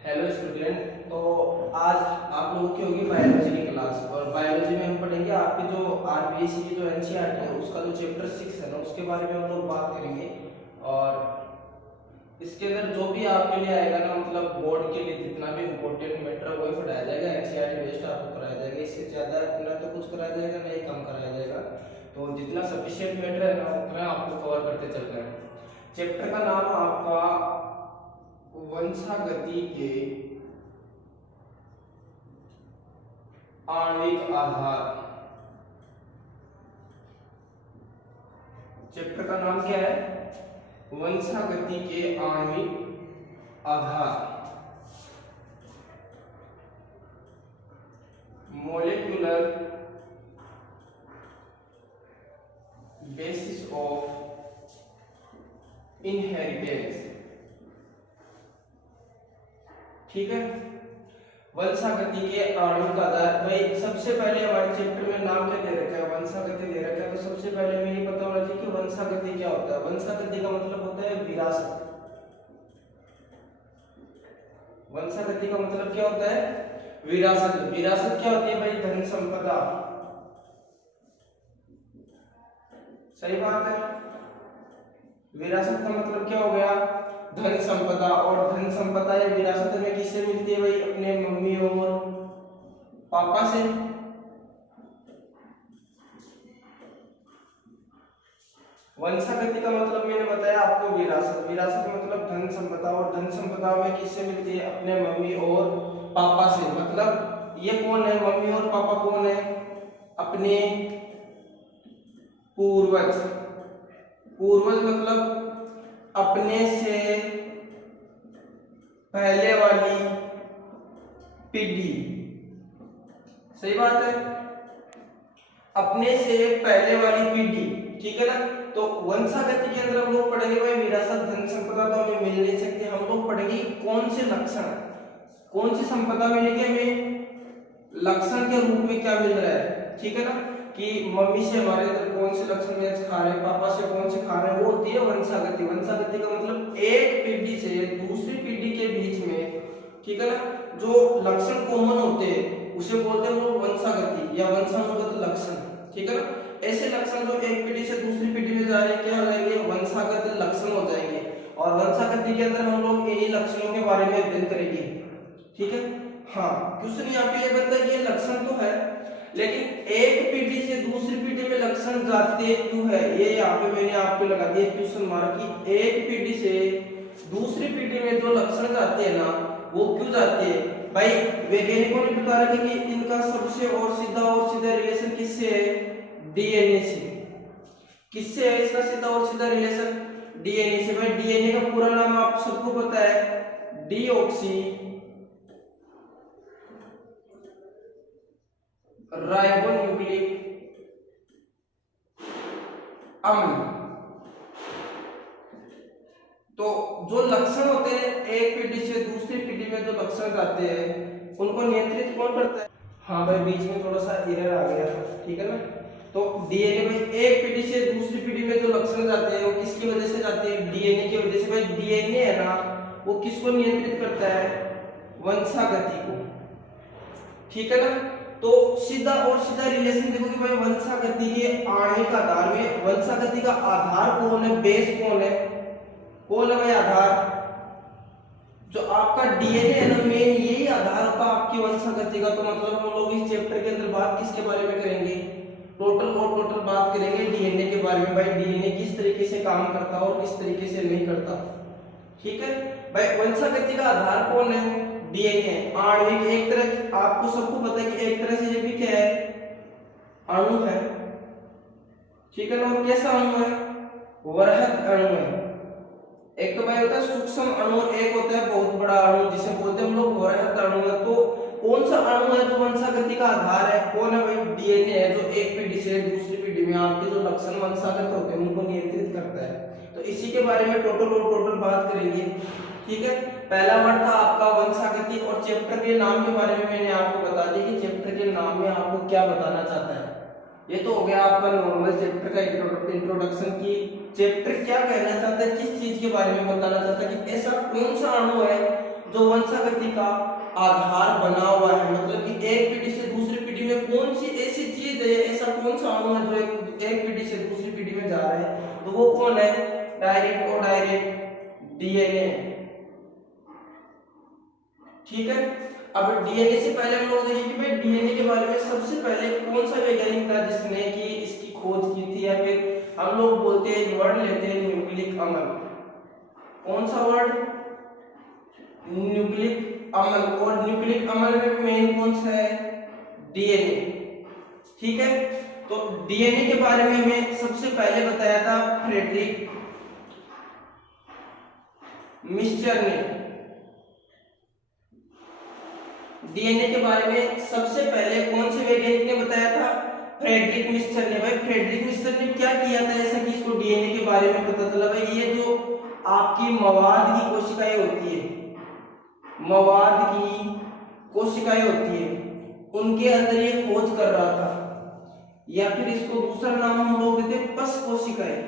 Hello student. तो आज आप लोगों की होगी बायोलॉजी की क्लास और बायोलॉजी में हम पढ़ेंगे आपकी जो आरबीएससी की जो एनसीईआरटी है उसका जो चैप्टर 6 है ना उसके बारे में हम लोग बात करेंगे। और इसके अंदर जो भी आपके लिए आएगा ना मतलब बोर्ड के लिए जितना भी इम्पोर्टेंट मैटर वही पढ़ाया जाएगा। एनसीईआरटी बेस्ड आपको कराया जाएगा, इससे ज़्यादा ना तो कुछ कराया जाएगा ना ही कम कराया जाएगा। तो जितना सफिशिएंट मैटर है ना उतना आपको कवर करते चलना है। चैप्टर का नाम आपका वंशागति के आणविक आधार। चैप्टर का नाम क्या है? वंशागति के आणविक आधार, मोलिकुलर बेसिस ऑफ इनहेरिटेंस। ठीक है, वंशागति के आणविक आधार। भाई सबसे पहले हमारे चैप्टर में नाम क्या दे रखा है? वंशागति दे रखा है। तो सबसे पहले हमें ये पता होना चाहिए कि वंशागति क्या होता है। वंशागति का मतलब होता है विरासत। वंशागति का मतलब क्या होता है? विरासत। विरासत क्या होती है भाई? धन संपदा। सही बात है। विरासत का मतलब क्या हो गया? धन संपदा। और धन संपदा या विरासत में किससे मिलती है भाई? अपने मम्मी और पापा से। वंशागति का मतलब मैंने बताया आपको विरासत। विरासत मतलब धन संपदा, और धन संपदा में किससे मिलती है? अपने मम्मी और पापा से। मतलब ये कौन है? मम्मी और पापा कौन है? अपने पूर्वज। पूर्वज मतलब अपने से पहले वाली पीढ़ी। सही बात है, अपने से पहले वाली पीढ़ी। ठीक है ना। तो वंशागति के अंदर हम लोग पढ़ेंगे भाई विरासत, धन संपदा तो हमें मिल नहीं सकती। हम लोग पढ़ेंगे कौन से लक्षण, कौन सी संपदा मिलेगी हमें, लक्षण के रूप में क्या मिल रहा है। ठीक है ना, कि मम्मी से हमारे अंदर कौन से लक्षण में खा रहे हैं, पापा से कौन से खा रहे हैं, वो होती है वंशागति। वंशागति का मतलब एक पीढ़ी से दूसरी पीढ़ी के बीच में, ठीक है ना, जो लक्षण कॉमन होते हैं उसे बोलते हैं हम लोग वंशागति या वंशानुगत लक्षण। ठीक है ना। ऐसे लक्षण जो एक पीढ़ी से दूसरी पीढ़ी में जा रहे हैं क्या हो जाएंगे? वंशागत लक्षण हो जाएंगे। और वंशागति के अंदर हम लोग इन्हीं लक्षणों के बारे में अध्ययन करेंगे। ठीक है। हाँ, क्वेश्चन यहाँ पे ये बनता है कि ये लक्षण तो है लेकिन एक पीढ़ी से दूसरी पीढ़ी में लक्षण जाते क्यों है? ये यहाँ पे मैंने आपको लगा दिया क्वेश्चन मार्क कि एक पीढ़ी से दूसरी पीढ़ी में जो लक्षण जाते हैं ना वो क्यों जाते हैं? भाई वैज्ञानिकों ने बता रखा कि इनका सबसे और सीधा रिलेशन किससे है? डीएनए से। किससे है इसका सीधा और सीधा रिलेशन? डीएनए से। भाई डीएनए का पूरा नाम आप सबको पता है, डीऑक्सी राइबोन्यूक्लिक अम्ल। तो जो लक्षण होते हैं एक पीढ़ी से दूसरी पीढ़ी में जो लक्षण जाते हैं उनको नियंत्रित कौन करता है? हाँ भाई बीच में थोड़ा सा एरर आ गया था। ठीक है ना। तो डीएनए में एक पीढ़ी से दूसरी पीढ़ी में जो लक्षण जाते हैं वो किसकी वजह से जाते हैं? डीएनए की वजह से। भाई डीएनए है ना वो किसको नियंत्रित करता है? वंशागति को। ठीक है ना। तो सीधा और सीधा रिलेशन देखो कि भाई वंशागति के आणविक आधार में, वंशागति का आधार कौन है? बेस कौन है? कौन है भाई आधार? जो आपका डीएनए है ना मेन यही आधार होगा आपकी वंशागति का। तो मतलब हम लोग इस चैप्टर के अंदर बात किसके बारे में करेंगे? टोटल बात करेंगे डीएनए के बारे में। भाई डीएनए किस तरीके से काम करता है और किस तरीके से नहीं करता। ठीक है। भाई वंशागति का आधार कौन है? डीएनए। आणविक एक तरह, आपको सबको पता है कि एक तरह से ये भी क्या है? अणु है। ठीक है ना। और कैसा अणु है? वृहद अणु है। एक तो भाई होता है सूक्ष्म अणु, एक होता है बहुत बड़ा अणु जिसे बोलते हैं हम लोग वृहद अणु है। तो कौन सा अणु है जो वंशागति का आधार है? कौन है भाई? डीएनए है, जो एक पीढ़ी से दूसरी पीढ़ी में आपके जो लक्षण वंशागत होते हैं उनको नियंत्रित करता है। तो इसी के बारे में टोटल बात करेंगे। ठीक है। पहला वर्ड था आपका वंशागति, और चैप्टर के नाम के बारे में मैंने आपको बता दिया कि चैप्टर के नाम में आपको क्या बताना चाहता है। ये तो हो गया आपका नॉर्मल चैप्टर का इंट्रोडक्शन की चैप्टर क्या कहना चाहता है, किस चीज के बारे में बताना चाहता है कि ऐसा कौन सा अणु है जो वंशागति का आधार बना हुआ है, मतलब कि एक पीढ़ी से दूसरी पीढ़ी में कौन सी ऐसी चीज है, ऐसा कौन सा अणु है जो एक पीढ़ी से दूसरी पीढ़ी में जा रहा है, तो वो कौन है? डायरेक्ट और डायरेक्ट डीएनए। ठीक है। अब डीएनए से पहले हम लोग देखिए कि भाई डीएनए के बारे में सबसे पहले कौन सा वैज्ञानिक था जिसने कि इसकी खोज की थी, या फिर हम लोग बोलते हैं वर्ड लेते हैं न्यूक्लिक अम्ल। कौन सा वर्ड? न्यूक्लिक अम्ल। और न्यूक्लिक अम्ल में मेन कौन सा है? डीएनए। ठीक है। तो डीएनए के बारे में हमें सबसे पहले बताया था फ्रेडरिक मिस्चर ने। डीएनए के बारे में सबसे पहले कौन से वैज्ञानिक ने बताया था? फ्रेडरिक मिस्चर ने। भाई फ्रेडरिक मिस्चर ने क्या किया था ऐसा कि इसको डीएनए के बारे में पता चला? भाई ये जो आपकी मवाद की कोशिकाएं होती है, मवाद की कोशिकाएं होती है, उनके अंदर ये खोज कर रहा था, या फिर इसको दूसरा नाम हम लोग देते हैं पस कोशिकाएं।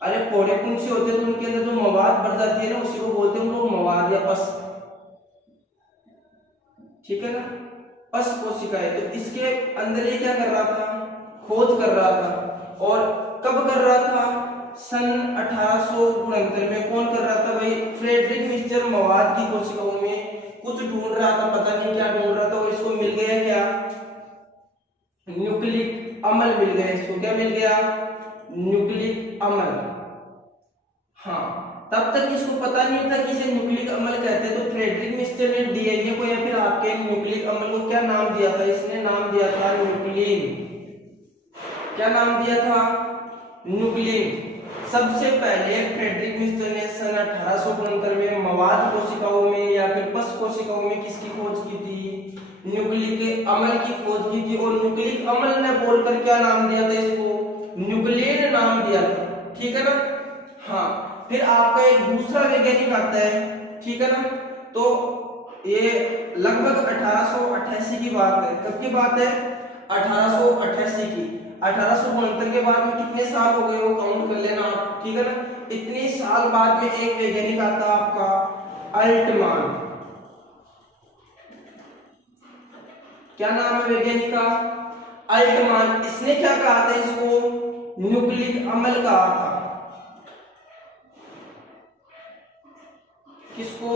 अरे पौड़ेपुंज से होते हैं तो उनके अंदर जो मवाद बढ़ जाती है ना, उसी को बोलते हैं हम लोग मवाद या पस। ठीक है ना, पस कोशिकाएं। तो इसके अंदर ये क्या कर रहा था? खोज कर रहा था। और कब कर रहा था? सन 1869 में। कौन कर रहा था? भाई फ्रेडरिक मिस्चर मवाद की कोशिकाओं में कुछ ढूंढ रहा था, पता नहीं क्या ढूंढ रहा था, और इसको मिल गया क्या? न्यूक्लिक अम्ल मिल गया। इसको क्या मिल गया? न्यूक्लिक अम्ल। हाँ, तब तक इसको पता नहीं था कि इसे न्यूक्लिक अम्ल कहते हैं। तो फ्रेडरिक मिस्चर ने डीएनए को या फिर आपके न्यूक्लिक अम्ल को क्या नाम दिया था? इसने नाम दिया था न्यूक्लिन। क्या नाम दिया था? न्यूक्लिन। सबसे पहले फ्रेडरिक मिस्चर ने सन 1869 में मवाद कोशिकाओं में या फिर पस कोशिकाओं में किसकी खोज की थी? न्यूक्लिक अम्ल की खोज की थी। और न्यूक्लिक अम्ल ने बोलकर क्या नाम दिया था इसको? न्यूक्लिन नाम दिया था। ठीक है ना। हाँ, फिर आपका एक दूसरा वैज्ञानिक आता है। ठीक है ना। तो ये लगभग 1888 की बात है। कब की बात है? 1888 की। 1869 के बाद में कितने साल हो गए वो काउंट कर लेना आप। ठीक है ना। इतने साल बाद में एक वैज्ञानिक आता है आपका अल्टमान। क्या नाम है वैज्ञानिक का? अल्टमान। इसने क्या कहा था? इसको न्यूक्लिक अम्ल कहा था। किसको?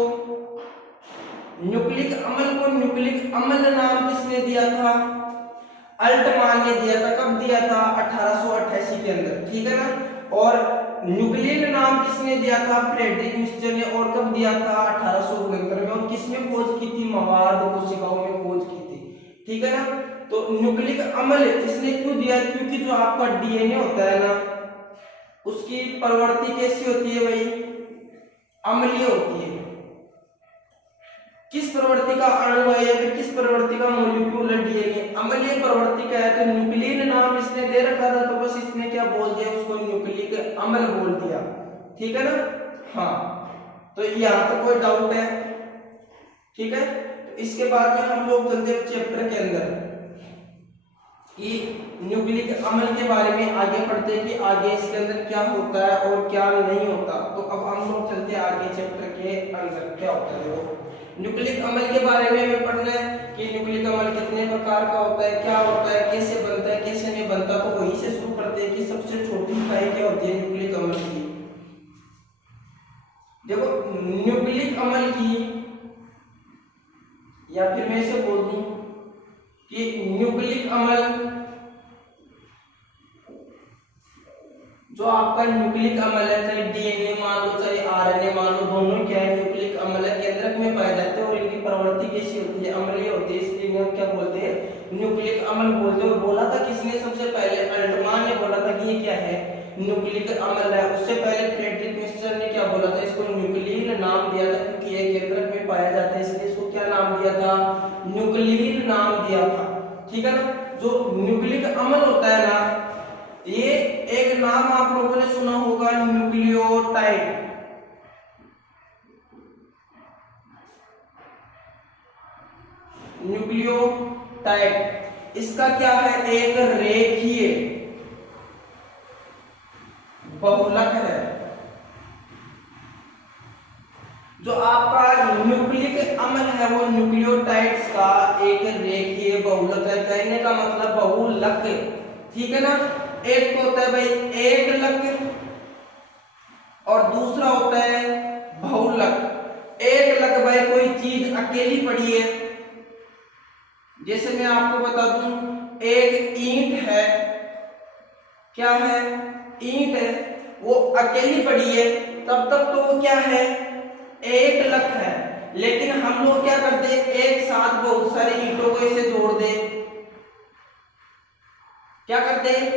न्यूक्लिक अम्ल को न्यूक्लिक अम्ल नाम किसने दिया था? अल्टमान ने दिया था। कब दिया था? 1888 के अंदर। ठीक है ना। और न्यूक्लिन नाम किसने दिया था? फ्रेडरिक मिस्चर ने। और कब दिया था? 1869 में। और किसने खोज की थी? मवाद कोशिकाओं में खोज की थी। ठीक है ना। तो न्यूक्लिक अम्ल इसने क्यों दिया? क्योंकि जो आपका डीएनए होता है ना, उसकी प्रवृत्ति कैसी होती है भाई? अम्लीय होती है। किस प्रवृत्ति का अणु है या फिर किस प्रवृत्ति का मॉलिक्यूल है डीएनए? अम्लीय प्रवृत्ति का है। तो न्यूक्लिन नाम इसने दे रखा था, तो बस इसने क्या बोल दिया? उसको न्यूक्लिक अम्ल बोल दिया। ठीक है ना। हाँ, तो यहाँ तो कोई डाउट है? ठीक है। तो इसके बाद में हम लोग चलते हैं चैप्टर के अंदर कि न्यूक्लिक अम्ल के बारे में आगे पढ़ते हैं कि आगे इसके अंदर क्या होता है और क्या नहीं होता। तो अब हम लोग चलते हैं आगे चैप्टर के अंदर क्या होता है। वो न्यूक्लिक अम्ल के बारे में हमें पढ़ना है कि न्यूक्लिक अम्ल कितने प्रकार का होता है, क्या होता है, कैसे बनता है, कैसे नहीं बनता। तो वहीं से शुरू करते हैं कि सबसे छोटी इकाई क्या होती है न्यूक्लिक अम्ल की। देखो न्यूक्लिक अम्ल की, या फिर मैं इसे बोल दूं कि न्यूक्लिक अम्ल, जो आपका न्यूक्लिक अम्ल है, चाहे डीएनए मान लो चाहे आरएनए मान लो, दोनों क्या है? न्यूक्लिक अम्ल है, केंद्रक में पाए जाते हैं और इनकी प्रवृत्ति कैसी होती है? अम्लीय होती है। इसलिए हम क्या बोलते हैं? न्यूक्लिक अम्ल बोलते हैं। और बोला था किसने सबसे पहले? अल्टमान ने बोला था कि ये क्या है? न्यूक्लिक अम्ल है। उससे पहले फ्रेडरिक मिस्चर ने क्या बोला था? इसको न्यूक्लिन नाम दिया था, क्योंकि ये केंद्रक में पाया जाता है, इसलिए इसको क्या नाम दिया था? न्यूक्लिन नाम दिया था। ठीक है ना। जो न्यूक्लिक अम्ल होता है ना, ये एक नाम आप लोगों ने सुना होगा, न्यूक्लियोटाइड। न्यूक्लियोटाइड इसका क्या है? एक रेखीय बहुलक है। जो आपका न्यूक्लिक अम्ल है वो न्यूक्लियोटाइड्स का एक रेखीय बहुलक है। कहने का मतलब बहुलक, ठीक है ना। एक तो होता है भाई एक लक और दूसरा होता है बहुलक। एक लक भाई कोई चीज अकेली पड़ी है, जैसे मैं आपको बता दूं एक ईंट है, क्या है, ईंट है, वो अकेली पड़ी है, तब तक तो वो क्या है, एक लक है। लेकिन हम लोग क्या करते हैं, एक साथ बहुत सारी ईंटों को इसे जोड़ दे, क्या करते हैं,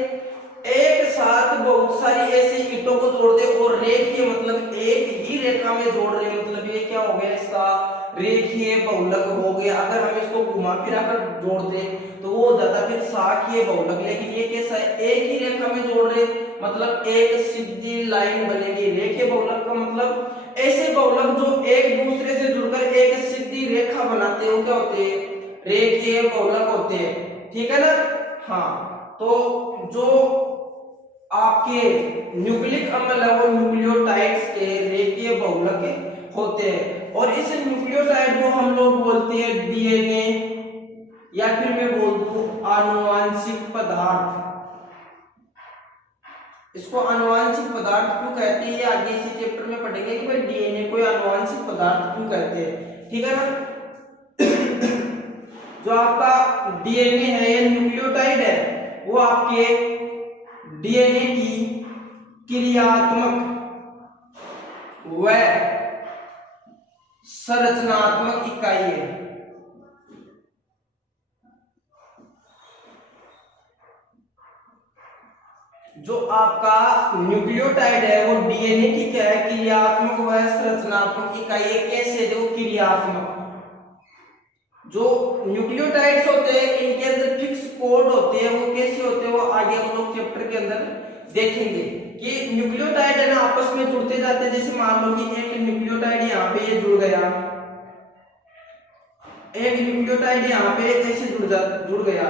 एक साथ बहुत सारी ऐसी ईंटों को जोड़ दे और रेखीय मतलब एक ही रेखा में जोड़ रहे, मतलब ये क्या हो गया, इसका रेखीय बहुलक हो गया। अगर हम इसको घुमा फिरा कर जोड़ दे तो वो हो जाता फिर शाखीय बहुलक। लेकिन ये कैसा है, एक ही रेखा में जोड़ रहे, मतलब एक सीधी लाइन बनेगी। रेखीय बहुलक का मतलब ऐसे बहुलक जो एक दूसरे से जुड़कर एक सीधी रेखा बनाते हैं, वो क्या होते हैं, रेखीय बहुलक होते हैं, ठीक है ना। हाँ, तो जो आपके न्यूक्लिक अम्ल है वो न्यूक्लियोटाइड्स के रेखीय बहुलक होते हैं। और इस न्यूक्लियोटाइड को हम लोग बोलते हैं डीएनए, या फिर मैं बोल दूं आनुवांशिक पदार्थ। इसको आनुवांशिक पदार्थ क्यों कहते हैं, ये आगे इसी चैप्टर में पढ़ेंगे कि भाई डीएनए को आनुवांशिक पदार्थ क्यों कहते हैं, ठीक है ना। जो आपका डीएनए है या न्यूक्लियोटाइड है वो आपके डीएनए की क्रियात्मक व संरचनात्मक इकाई है। जो आपका न्यूक्लियोटाइड है वो डीएनए की क्या है, क्रियात्मक व संरचनात्मक इकाई है। कैसे, जो क्रियात्मक, जो न्यूक्लियोटाइड्स होते हैं इनके अंदर फिक्स कोड होते हैं, वो कैसे होते हैं वो आगे हम लोग चैप्टर के अंदर देखेंगे कि न्यूक्लियोटाइड है ना आपस में जुड़ते जाते हैं। जैसे मान लो कि एक न्यूक्लियोटाइड यहाँ पे ये जुड़ गया, एक न्यूक्लियोटाइड यहाँ पे ऐसे जुड़ गया,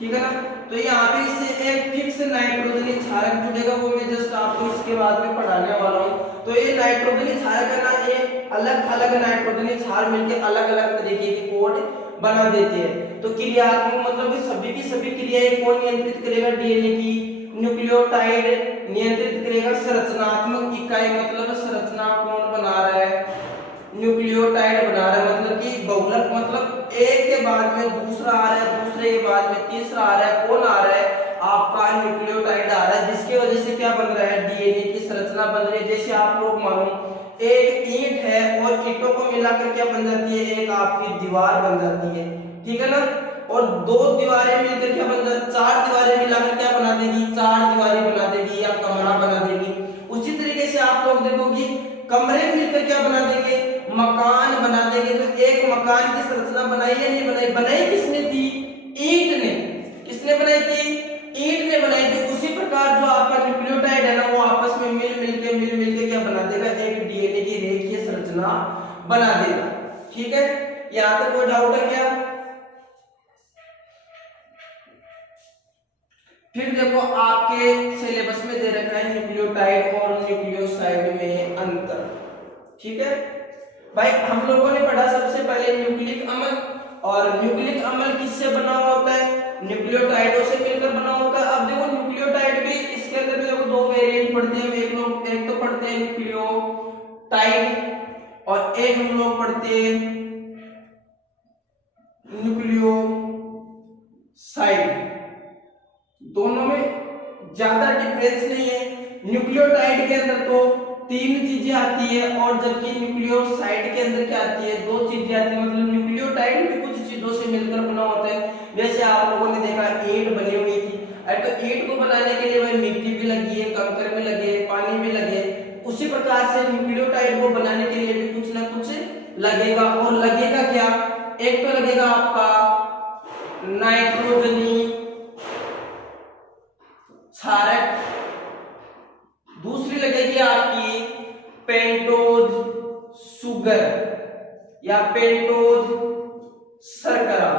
ठीक है ना। तो यहाँ पे इससे एक फिक्स नाइट्रोजनी क्षारक जुड़ेगा, वो मैं जस्ट आपको इसके बाद में पढ़ाने वाला हूँ। तो ये नाइट्रोजनी क्षारक है ना, ये अलग अलग नाइट्रोजनी क्षार मिलकर अलग अलग तरीके की कोड बना देते हैं। तो क्रियात्मक मतलब सभी की सभी क्रियाएं कौन नियंत्रित करेगा, डीएनए की न्यूक्लियोटाइड नियंत्रित करेगा। संरचनात्मक इकाई मतलब संरचना कौन बना रहा है, न्यूक्लियोटाइड बना रहा है। मतलब कि बहुलक मतलब एक के बाद में दूसरा आ रहा है, दूसरे के बाद में तीसरा आ रहा है, कौन आ रहा है, आपका न्यूक्लियोटाइड आ रहा है, जिसकी वजह से क्या बन रहा है, डीएनए की संरचना बन रही है। जैसे आप लोग मानो एक ईंट है और ईंटों को मिलाकर क्या बन जाती है, एक आपकी दीवार बन जाती है, ठीक है ना। और दो दीवारें मिलकर क्या बन जाती है, चार दीवारें मिलाकर क्या बना देगी, चार दीवारें बना देगी या कमरा बना देगी। उसी तरीके से आप लोग देखोगे कमरे मिलकर क्या बना देंगे, मकान बना देंगे। तो एक मकान की संरचना बनाई या नहीं बनाई, बनाई किसने थी, ईंट ने। किसने बनाई थी, ईंट ने बनाई थी। उसी प्रकार जो आपका न्यूक्लियोटाइड है ना वो आपस में मिल मिलके क्या बना देगा, एक डीएनए की रेखीय संरचना बना देगा, ठीक है। यहां तक कोई डाउट है क्या। फिर देखो आपके सिलेबस में दे रखा है न्यूक्लियोटाइड और न्यूक्लियोसाइड में अंतर, ठीक है भाई। हम लोगों ने पढ़ा सबसे पहले न्यूक्लिक अम्ल, और न्यूक्लिक अम्ल किससे बना हुआ होता है, न्यूक्लियोटाइडों से मिलकर बना होता है। अब देखो न्यूक्लियोटाइड भी इसके अंदर भी देखो दो वेरिएंट पढ़ते हैं, एक तो पढ़ते हैं न्यूक्लियोटाइड और एक हम लोग पढ़ते हैं न्यूक्लियोसाइड। दोनों में ज्यादा डिफरेंस नहीं है। न्यूक्लियोटाइड के अंदर तो तीन चीजें आती है और जबकि न्यूक्लियोसाइड के अंदर क्या आती है, दो चीजें आती है। मतलब न्यूक्लियोटाइड भी कुछ चीजों से मिलकर बना होता है। जैसे आप लोगों ने देखा ईंट बनी हुई थी, तो ईंट को बनाने के लिए भाई मिट्टी भी लगी है, कंकड़ भी लगे, पानी भी लगे। उसी प्रकार से न्यूक्लियोटाइड को बनाने के लिए भी कुछ ना कुछ लगेगा। और लगेगा क्या, एक तो लगेगा आपका नाइट्रोजनी क्षारक, दूसरी लगेगी आपकी पेंटोज शुगर या पेंटोज शर्करा,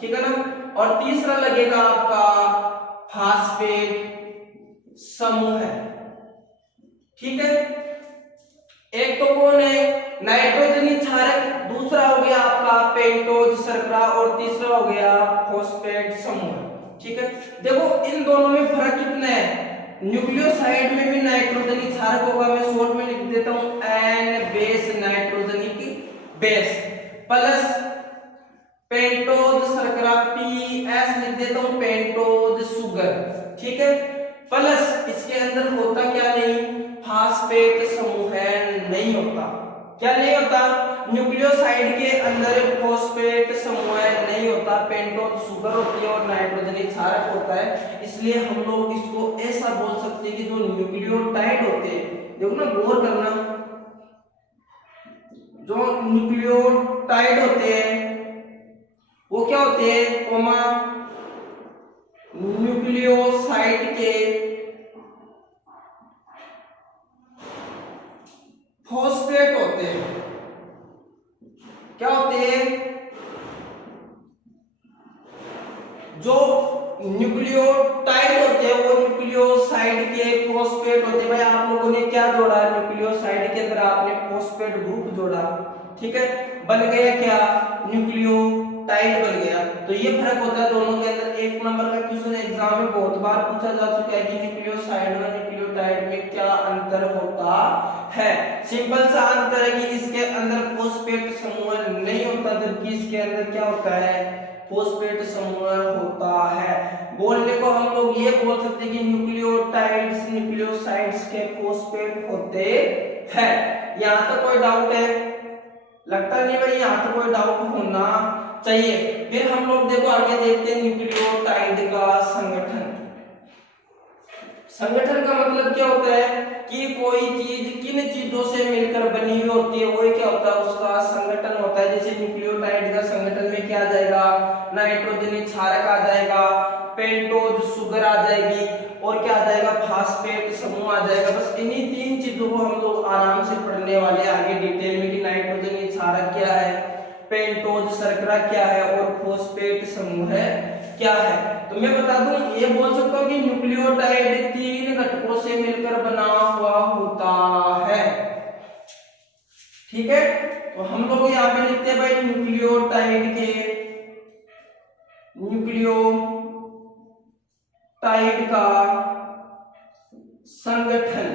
ठीक है ना। और तीसरा लगेगा आपका फास्फेट समूह है, ठीक है। एक तो कौन है, नाइट्रोजनी क्षारक, न्यूक्लियोज शर्करा और तीसरा हो गया फॉस्फेट समूह। ठीक है, देखो इन दोनों में फर्क कितना है। न्यूक्लियोसाइड में भी नाइट्रोजनी क्षारक होगा, मैं शॉर्ट में लिख देता हूं N base nitrogenic base, plus pentose शर्करा पीएस लिख देता हूं पेंटोज शुगर। ठीक है, प्लस इसके अंदर होता क्या नहीं, फास्फेट समूह है, नहीं होता। क्या नहीं होता, न्यूक्लियोसाइड के अंदर फॉस्फेट समूह नहीं होता, पेंटोज शुगर होती है और नाइट्रोजनी क्षारक होता है। इसलिए हम लोग इसको ऐसा बोल सकते हैं कि जो न्यूक्लियोटाइड होते हैं, देखो ना गौर करना, जो न्यूक्लियोटाइड होते हैं वो क्या होते हैं, कोमा न्यूक्लियोसाइड के फॉस्फेट होते हैं। क्या होते हैं, जो न्यूक्लियोटाइड होते हैं वो न्यूक्लियोसाइड के फॉस्फेट होते हैं। भाई आप लोगों ने क्या जोड़ा, न्यूक्लियोसाइड के अंदर आपने फॉस्फेट ग्रुप जोड़ा, ठीक है, बन गया क्या, न्यूक्लियोटाइड बन गया। तो ये फर्क होता है दोनों के अंदर। एक नंबर का क्वेश्चन एग्जाम में बहुत बार पूछा जा चुका है कि न्यूक्लियोसाइड और न्यूक्लियोटाइड में क्या अंतर होता है। सिंपल सा अंतर है कि इसके अंदर फॉस्फेट समूह नहीं होता, जबकि इसके अंदर क्या होता है, फॉस्फेट समूह होता है। बोलने को हम लोग ये बोल सकते हैं कि न्यूक्लियोटाइड्स न्यूक्लियोसाइड्स के फॉस्फेट होते हैं। यहां तक कोई डाउट है, लगता नहीं भाई, यहां तक कोई डाउट होना चाहिए। फिर हम लोग देखो आगे देखते हैं न्यूक्लियोटाइड का संगठन। संगठन का मतलब क्या होता है कि कोई चीज किन चीजों से मिलकर बनी हुई होती है, वो क्या होता है, उसका संगठन होता है। जैसे न्यूक्लियोटाइड का संगठन में क्या आ जाएगा, नाइट्रोजनी क्षारक आ जाएगा, पेंटोज शुगर आ जाएगी और क्या आ जाएगा, फास्फेट समूह आ जाएगा। बस इन्हीं तीन चीजों को हम लोग आराम से पढ़ने वाले आगे डिटेल में कि नाइट्रोजनी क्षारक क्या है, पेंटोज शर्करा क्या है और फॉस्फेट समूह है क्या है। तो मैं बता दूं, ये बोल सकता हूं कि न्यूक्लियोटाइड तीन घटकों से मिलकर बना हुआ होता है। ठीक है, तो हम लोग यहाँ पे लिखते हैं भाई न्यूक्लियोटाइड का संगठन,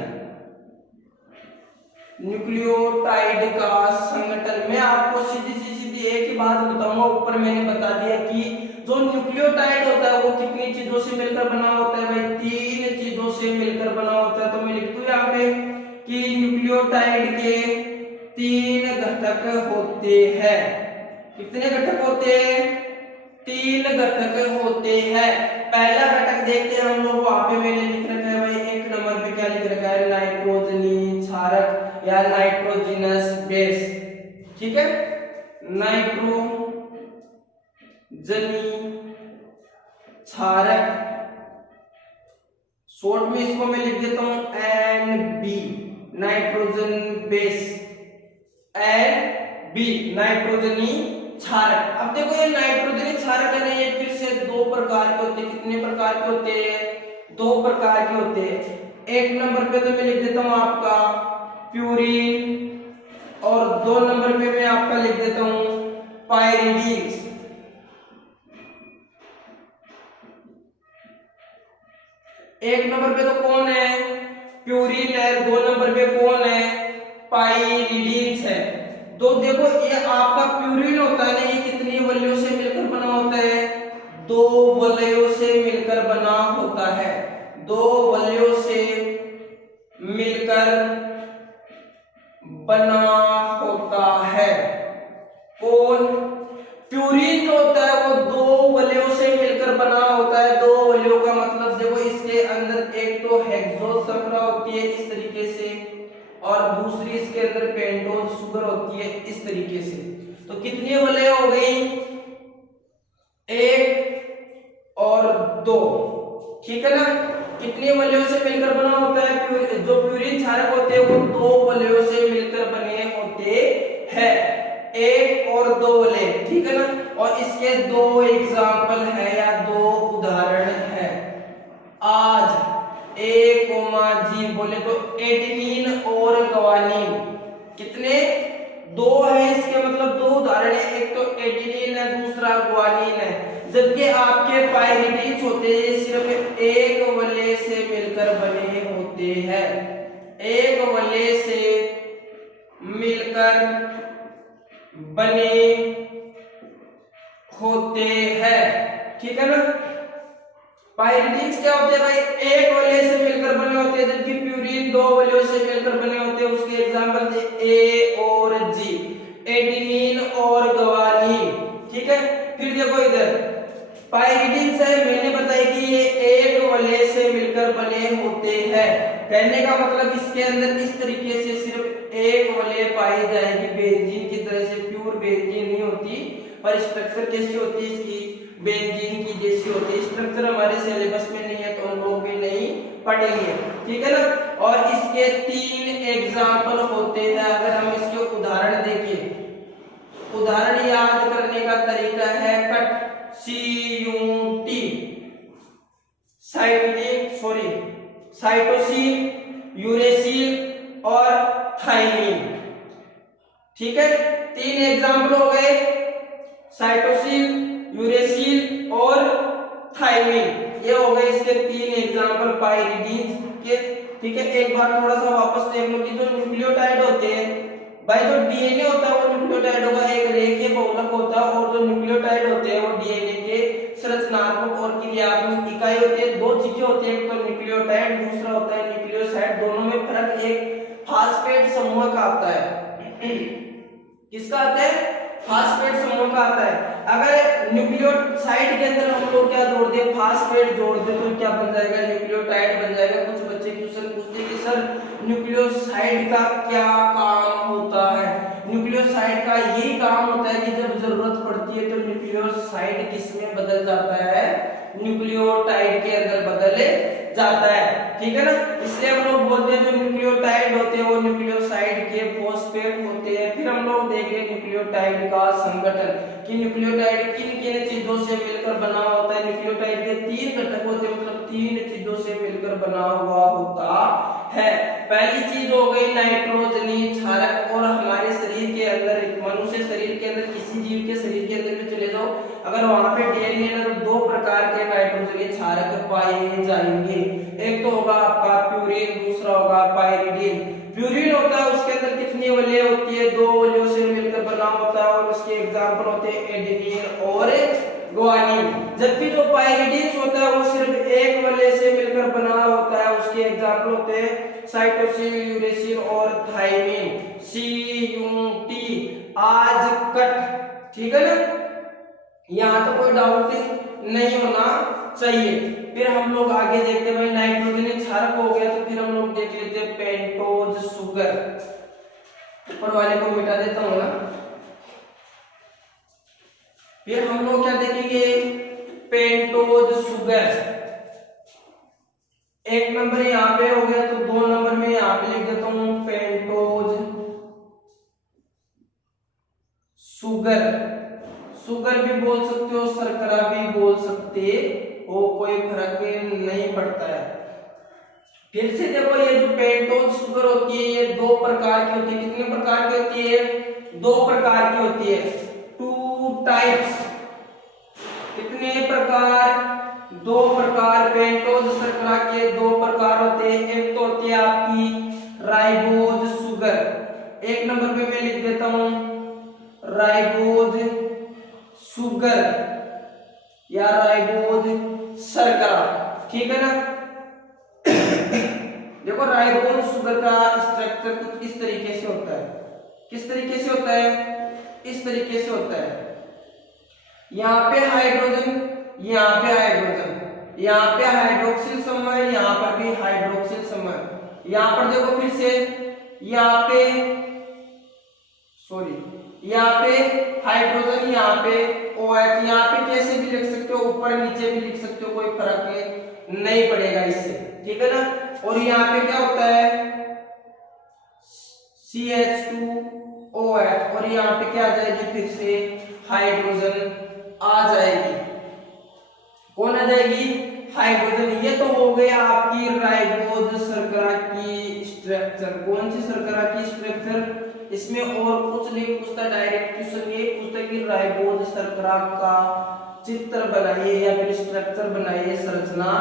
न्यूक्लियोटाइड का संगठन। मैं आपको सीधी एक ही बात बताऊंगा, ऊपर मैंने बता दिया कि जो न्यूक्लियोटाइड होता है वो कितनी चीजों से मिलकर बना होता है, भाई तीन चीजों से मिलकर बना होता है। तो मैं लिख दूं यहाँ पे कि न्यूक्लियोटाइड के तीन घटक होते हैं। कितने घटक होते हैं, तीन घटक होते हैं। पहला घटक देखते हैं हम लोग, वहां पे मैंने लिख रखा है भाई, एक नंबर पे क्या लिख रखा है, नाइट्रोजनी क्षारक या नाइट्रोजिनस बेस। ठीक है, नाइट्रोजनी क्षारक, शॉर्ट में इसको मैं लिख देता हूं NB, नाइट्रोजन बेस, NB नाइट्रोजनी क्षारक। अब देखो ये नाइट्रोजनी क्षारक है ना, ये फिर से दो प्रकार के होते हैं। कितने प्रकार के होते हैं, दो प्रकार के होते हैं। एक नंबर पे तो मैं लिख देता हूं आपका प्यूरिन और दो नंबर पे मैं आपका लिख देता हूं पाइरिडीन्स। एक नंबर पे तो कौन है, प्यूरिन है, दो नंबर पे कौन है, पाइरिडीन्स है। तो देखो ये आपका प्यूरिन होता है ना, ये कितनी वलयों से मिलकर बना होता है, दो वलयों से मिलकर बना होता है, दो वलयों से मिलकर बना होता है। कौन, प्यूरिन जो होता है वो दो वलयों से मिलकर बना होता है। दो वलयों का मतलब देखो, इसके अंदर एक तो हेक्सोज शर्करा होती है इस तरीके से और दूसरी इसके अंदर पेंटोज शुगर होती है इस तरीके से। तो कितनी वलय हो गई, एक और दो। ठीक है ना, कितनी वलयों से मिलकर बना होता है, जो प्यूरिन क्षारक होते हैं वो दो वलयों से मिलकर बने होते हैं, एक और दो वलय। ठीक है ना, और इसके दो एग्जाम्पल है या दो उदाहरण है। आज ए कोमा जी बोले तो एडेनिन और ग्वानिन, कितने, दो है, इसके मतलब दो उदाहरण है। एक तो एडेनिन है, जबकि आपके पाइरिडिन्स होते हैं सिर्फ एक वलय से मिलकर बने होते हैं, एक वलय से मिलकर बने होते हैं, ठीक है ना। पाइरिडिन्स क्या होते हैं भाई, एक वलय से मिलकर बने होते हैं, जबकि प्यूरिन दो वलयों से मिलकर बने होते हैं। उसके एग्जांपल थे ए और जी, एडेनिन और ग्वानिन, ठीक है। फिर देखो इधर पाइरिडिन्स है, मैंने बताया कि ये एक वलय से मिलकर बने होते हैं। कहने का मतलब इसके अंदर इस तरीके से सिर्फ एक वलय पाई जाएगी, बेंजीन की तरह से प्योर बेंजीन नहीं होती, पर स्ट्रक्चर कैसी होती है इसकी, बेंजीन की जैसी होती है। स्ट्रक्चर हमारे सिलेबस में नहीं है तो हम लोग भी नहीं पढ़ेंगे, ठीक है ना। और इसके 3 एग्जाम्पल होते हैं। अगर हम इसके उदाहरण देखें, उदाहरण याद करने का तरीका है कट, CUT, साइटोसिन, यूरेसिल और थाइमिन, ठीक है। 3 एग्जाम्पल हो गए, साइटोसिन, यूरेसिल और थाइमिन, ये हो गए इसके 3 एग्जाम्पल पाइरिडिन्स के, ठीक है। एक बार थोड़ा सा वापस देख लो कि जो न्यूक्लियोटाइड होते हैं भाई, जो डीएनए होता है वो न्यूक्लियोटाइड होगा, एक रेखीय बहुलक होता है, और जो न्यूक्लियोटाइड होते हैं वो डीएनए के संरचनात्मक और क्रियात्मक इकाई होती है। 2 चीजें होती है, एक तो न्यूक्लियोटाइड, दूसरा होता है न्यूक्लियोसाइड। दोनों में फर्क एक फास्फेट समूह का आता है। किसका आता है, फास्फेट समूह का आता है। अगर न्यूक्लियोसाइड के अंदर हम लोग क्या जोड़ दें, फास्फेट जोड़ दें, तो क्या बन जाएगा, न्यूक्लियोटाइड बन जाएगा। कुछ बच्चे क्वेश्चन पूछते हैं कि सर न्यूक्लियोसाइड का क्या काम होता है। न्यूक्लियोसाइड का यही काम होता है कि जब जरूरत पड़ती है तो न्यूक्लियोसाइड किसमें बदल जाता है, न्यूक्लियोटाइड के अंदर बदल जाता है, ठीक है ना। इसलिए हम लोग बोलते हैं जो न्यूक्लियोटाइड होते हैं वो न्यूक्लियोसाइड के फॉस्फेट होते हैं। फिर हम लोग देख रहे हैं न्यूक्लियोटाइड का संगठन, कि न्यूक्लियोटाइड किन किन चीजों से मिलकर बना होता है। न्यूक्लियोटाइड के 3 घटक होते हैं, मतलब 3 चीजों से मिलकर बना हुआ होता है। पहली चीज हो गई नाइट्रोजनी क्षारक, और हमारे शरीर के अंदर, मनुष्य शरीर के अंदर, किसी जीव के शरीर के अंदर भी चले जाओ, अगर वहां पे डीएनए है तो 2 प्रकार के नाइट्रोजनी क्षारक पाए जाएंगे। एक तो होगा आपका प्यूरिन, दूसरा होगा पाइरिडिन। प्यूरिन होता है उसके अंदर कितनी वलय होती है, 2 वलयों से मिलकर बना होता है, और उसके एग्जांपल होते हैं एडेनिन और ग्वानिन। जबकि जो पाइरिडिन्स होता है वो सिर्फ एक वलय से मिलकर बना होता है, उसके एग्जांपल होते हैं साइटोसिन, यूरेसिल और थाइमिन। CUT, आज कट, ठीक है ना। यहाँ तो कोई डाउट नहीं होना चाहिए। फिर हम लोग आगे देखते हैं भाई, नाइट्रोजन क्षारक हो गया, तो फिर हम लोग देख लेते हैं पेंटोज शुगर। ऊपर वाले को मिटा देता हूं ना। फिर हम लोग क्या देखेंगे, पेंटोज शुगर। 1 नंबर यहाँ पे हो गया, तो 2 नंबर में यहाँ पे लिख देता हूं पेंटोज शुगर। शुगर भी बोल सकते हो, शर्करा भी बोल सकते हो, कोई फर्क नहीं पड़ता है। फिर से देखो, ये जो पेंटोज शुगर होती है ये 2 प्रकार की होती है। कितने प्रकार की होती है, 2 प्रकार की होती है। 2 टाइप्स, कितने प्रकार, 2 प्रकार। पेंटोज शर्करा के 2 प्रकार होते हैं। एक तो होती है आपकी राइबोज शुगर, 1 नंबर पे मैं लिख देता हूं राइबोज शुगर या राइबोज शर्करा, ठीक है ना। देखो राइबोज शुगर का स्ट्रक्चर कुछ इस तरीके से होता है। किस तरीके से होता है, इस तरीके से होता है। यहाँ पे हाइड्रोजन, यहाँ पे हाइड्रोजन, यहाँ पे हाइड्रोक्सिल समूह है, यहाँ पर भी हाइड्रोक्सिल समूह है। यहाँ पर देखो फिर से, यहाँ पे यहाँ पे हाइड्रोजन, यहाँ पे OH, यहाँ पे कैसे भी लिख सकते हो, ऊपर नीचे भी लिख सकते हो, कोई फर्क नहीं पड़ेगा इससे, ठीक है ना। और यहाँ पे क्या होता है CH2OH, और यहाँ पे क्या आ जाएगी, फिर से हाइड्रोजन आ जाएगी। कौन आ जाएगी, हाइड्रोजन। ये तो हो गया आपकी राइबोज शर्करा की स्ट्रक्चर। कौन सी शर्करा की स्ट्रक्चर, इसमें और कुछ नहीं पूछता, डायरेक्ट क्वेश्चन ये पूछता कि राइबोज शर्करा का चित्र बनाइए या फिर स्ट्रक्चर बनाइए, संरचना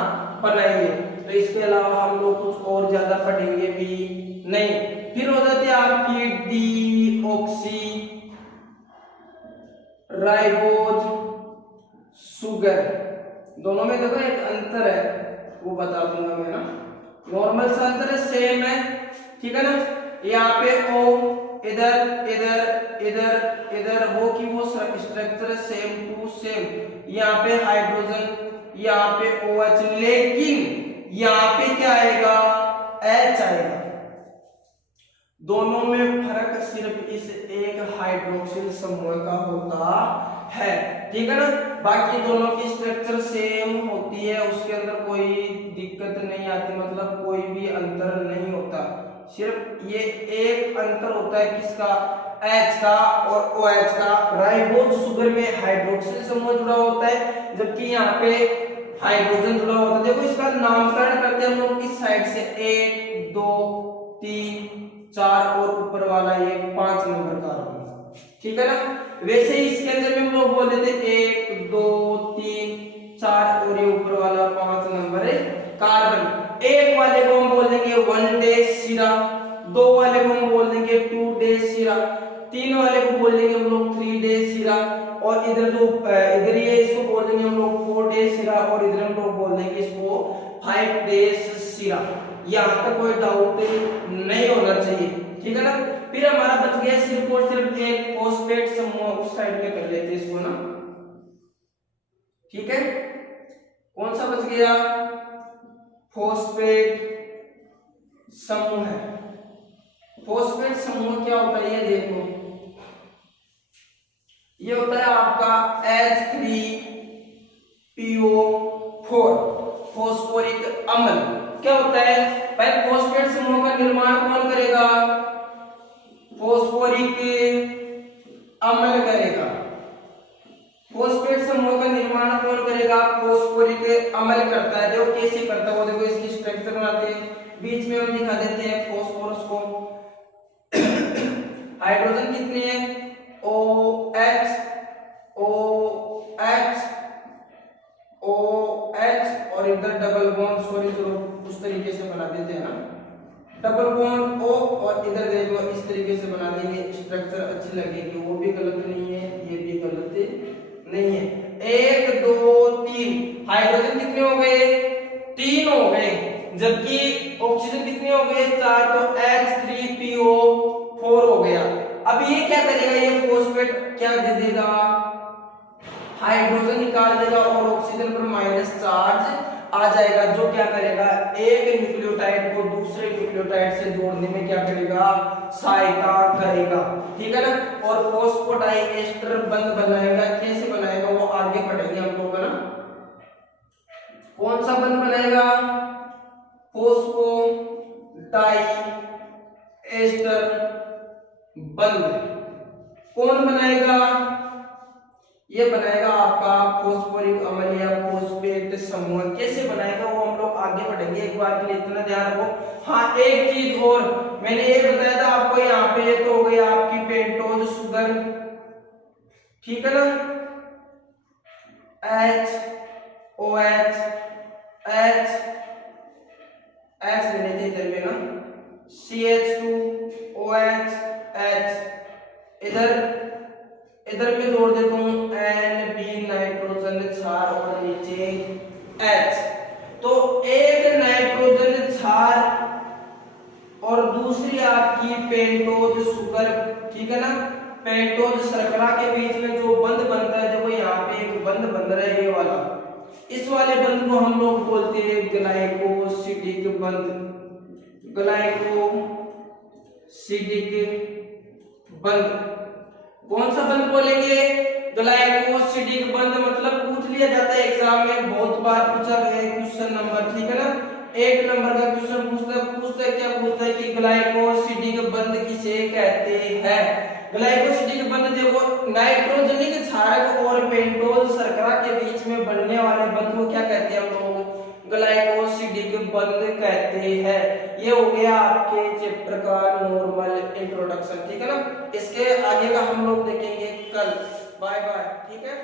बनाइए। तो इसके अलावा हम लोग कुछ और ज्यादा पढ़ेंगे भी नहीं। फिर हो जाती है आपकी डीऑक्सी राइबोज शुगर। दोनों में देखो एक अंतर है, वो बता दूंगा मैं ना। नॉर्मल सा अंतर है, सेम है, ठीक है ना। यहाँ पे ओ इधर इधर इधर इधर वो की वो स्ट्रक्चर सेम टू सेम। यहाँ पे हाइड्रोजन, यहाँ पे OH, लेकिन यहाँ पे क्या आएगा, H आएगा। दोनों में फर्क सिर्फ इस एक हाइड्रोक्सिल समूह का होता है, ठीक है ना। बाकी दोनों की स्ट्रक्चर सेम होती है, उसके अंदर कोई दिक्कत नहीं आती, मतलब कोई भी अंतर नहीं होता। सिर्फ ये एक अंतर होता है किसका, H का और OH का। राइबोज शुगर में हाइड्रोक्सिल समूह जुड़ा होता है, जबकि यहाँ पे हाइड्रोजन जुड़ा होता है। देखो इसका नामकरण करते हैं हम लोग इस साइड से 1 2 3 4 और ऊपर वाला ये 5 नंबर कार्बन, ठीक है ना। वैसे ही इसके अंदर भी हम लोग बोल देते 1 2 3 4 और ये ऊपर वाला 5 नंबर है कार्बन। एक वाले को हम बोल देंगे 1 डेज सिरा, 2 वाले को हम बोल देंगे 2 डेज सिरा, 3 वाले को बोल देंगे हम लोग 3 डेज सिरा, और इधर जो इधर ये इसको बोल देंगे हम लोग 4 डेज सिरा, और इधर हम लोग बोल देंगे इसको 5 डेज सिरा। यहाँ तक कोई डाउट नहीं होना चाहिए, ठीक है ना। फिर हमारा बच गया सिर्फ और सिर्फ एक फॉस्फेट समूह, उस साइड में कर लेते हैं इसको ना, ठीक है। कौन सा बच गया, फॉस्फेट समूह है। फॉस्फेट समूह क्या होता है ये देखो, ये होता है आपका H3PO4 फॉस्फोरिक अम्ल। क्या होता है भाई, फॉस्फेट समूह का निर्माण कौन करेगा, फॉस्फोरिक अम्ल करेगा। फॉस्फेट समूह का निर्माण कौन करेगा, फॉस्फोरिक अम्ल करता है। देखो कैसे करता है वो, देखो इसकी स्ट्रक्चर बनाते हैं, बीच में हम दिखा देते हैं फॉस्फोरस को। हाइड्रोजन कितनी है, OH OH OH और इधर डबल बॉन्ड, सॉरी चलो उस तरीके से बना देते हैं ना, डबल बॉन्ड O और इधर देखो इस तरीके से बना देंगे, स्ट्रक्चर अच्छी लगेगी। वो भी गलत नहीं है, ये भी गलत नहीं है। 1 2 3 हाइड्रोजन कितने हो गए, 3 हो गए, जबकि ऑक्सीजन कितने हो गए, 4, तो H3PO4 हो गया। अब ये क्या करेगा, ये फॉस्फेट क्या दे देगा, हाइड्रोजन निकाल देगा और ऑक्सीजन पर माइनस चार्ज आ जाएगा, जो क्या करेगा, एक न्यूक्लियोटाइड को दूसरे न्यूक्लियोटाइड से जोड़ने में क्या करेगा, सहायता करेगा, ठीक है ना। और फॉस्फोडाइएस्टर बंध बनाएगा। कैसे बनाएगा वो आगे पढ़ेंगे हम लोग, है ना। कौन सा बंध बनाएगा, फॉस्फोडाइएस्टर बंध। कौन बनाएगा, ये बनाएगा आपका फॉस्फोरिक अम्ल या फॉस्फेट समूह। कैसे बनाएगा वो हम लोग आगे पढ़ेंगे, एक बार के लिए इतना ध्यान रखो। हाँ एक चीज और, मैंने ये बताया था आपको, यहाँ पे ये तो हो गई आपकी पेंटोज शुगर, ठीक है ना। OH ले लेते इधर में ना, CH2OH इधर में जोड़ देता हूं NB नाइट्रोजन क्षार और नीचे H। तो एक नाइट्रोजन क्षार और दूसरी आपकी पेंटोज शुगर, ठीक है ना। पेंटोज शर्करा के बीच में जो बंध बनता है, देखो यहाँ पे एक बंध बन रहा है ये वाला, इस वाले बंध को हम लोग बोलते हैं ग्लाइकोसिडिक बंध, ग्लाइकोसिडिक बंध। कौन सा बंध बोलेंगे, ग्लाइकोसिडिक बंध। मतलब पूछ लिया जाता है एग्जाम में, बहुत बार पूछा गया है क्वेश्चन नंबर, ठीक है ना। 1 नंबर का क्वेश्चन पूछता है क्या पूछता है कि ग्लाइकोसिडिक बंध किसे कहते हैं। ग्लाइकोसिडिक बंध देखो, नाइट्रोजनिक क्षारक और पेंटोज शर्करा के बीच में बनने वाले बंध को क्या कहते हैं हम लोग, ग्लाइकोसिडिक बंध कहते हैं। ये हो गया आपके चैप्टर का नॉर्मल इंट्रोडक्शन, ठीक है ना। इसके आगे का हम लोग देखेंगे कल। बाय बाय, ठीक है।